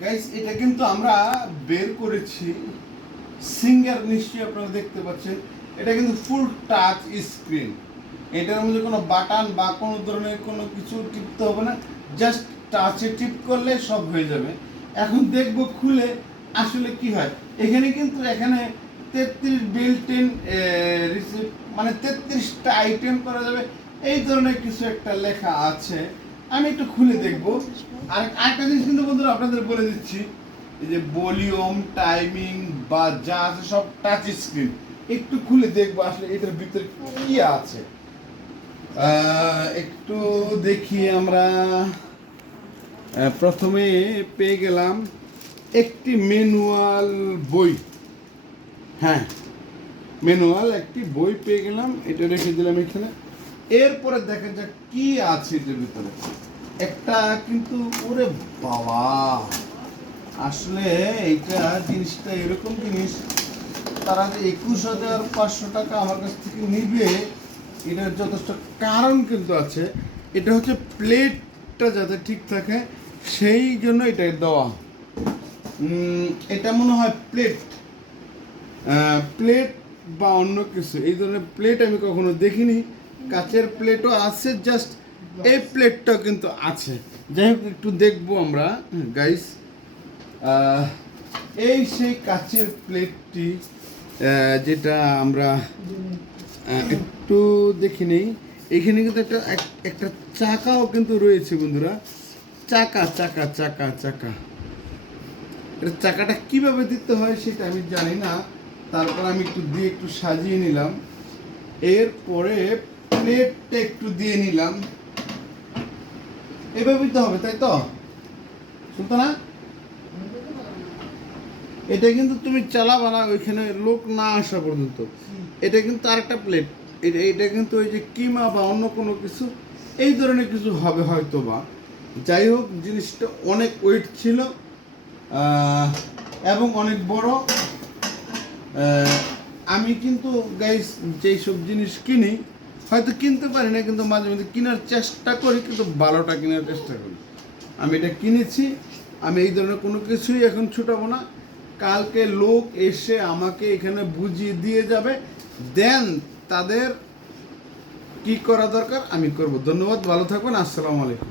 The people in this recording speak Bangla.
গাইস এটা কিন্তু আমরা বের করেছি সিঙ্গার, নিশ্চয়ই আপনারা দেখতে পাচ্ছেন। এটা কিন্তু ফুল টাচ স্ক্রিন। এটার মধ্যে কোনো বাটন বা কোনো ধরনের কোনো কিছু টিপতে হবে না, জাস্ট টাচে টিপ করলে সব হয়ে যাবে। এখন দেখব খুলে আসলে কি হয়। এখানে 33 বিল্ট ইন রিসিপ্ট, মানে 33টা আইটেম করা যাবে, এই ধরনের কিছু একটা লেখা আছে। আমি একটু খুলে দেখব। আর আরেকটা জিনিস কিন্তু বন্ধুরা আপনাদের বলে দিচ্ছি, এই যে ভলিউম, টাইমিং বা যা আছে সব টাচ স্ক্রিন। একটু খুলে দেখবো আসলে এটার ভিতরে কি আছে। একটু দেখি আমরা। প্রথমে পেয়ে গেলাম একটি ম্যানুয়াল বই। হ্যাঁ, ম্যানুয়াল একটি বই পেয়ে গেলাম, এটা রেখে দিলাম এখানে। এরপরে দেখা যাক কি আছে এটার ভিতরে। একটা কিন্তু ওরে বাবা, আসলে এইটা জিনিসটা এরকম জিনিস, তারা যে 21,500 টাকা আমার কাছ থেকে নিবে, এটার যথেষ্ট কারণ কিন্তু আছে। এটা হচ্ছে প্লেটটা যাতে ঠিক থাকে সেই জন্য এটা দেওয়া। এটা মনে হয় প্লেট প্লেট বা অন্য কিছু, এই ধরনের প্লেট আমি কখনো দেখিনি। কাচের প্লেটও আছে, জাস্ট এই প্লেটটাও কিন্তু আছে। যাই হোক, একটু দেখবো আমরা গাইস। এই সেই কাচের প্লেটটি, যেটা আমরা একটু দেখি নেই। এখানে কিন্তু একটা চাকাও কিন্তু রয়েছে বন্ধুরা। চাকা চাকা চাকা চাকা এটা চাকাটা কিভাবে দিতে হয় সেটা আমি জানি না। তারপর আমি একটু দিয়ে একটু সাজিয়ে নিলাম। এরপরে প্লেটটা একটু দিয়ে নিলাম। এভাবেই তো হবে, তাই তো সুলতানা? এটা কিন্তু তুমি চালাবা না ওইখানে লোক না আসা পর্যন্ত। এটা কিন্তু আরেকটা প্লেট। এটা কিন্তু ওই যে কিমা বা অন্য কোনো কিছু এই ধরনের কিছু হবে হয়তো বা। যাই হোক, জিনিসটা অনেক ওয়েট ছিল এবং অনেক বড়। আমি কিন্তু গাইস যেই সব জিনিস কিনি, হয়তো কিনতে পারি না, কিন্তু মাঝে মাঝে কেনার চেষ্টা করি, কিন্তু ভালোটা কেনার চেষ্টা করি। আমি এটা কিনেছি। আমি এই ধরনের কোনো কিছুই এখন ছুটাবো না। কালকে লোক এসে আমাকে এখানে বুঝিয়ে দিয়ে যাবে, দেন তাদের কি করা দরকার আমি করব। ধন্যবাদ, ভালো থাকবেন, আসসালামু আলাইকুম।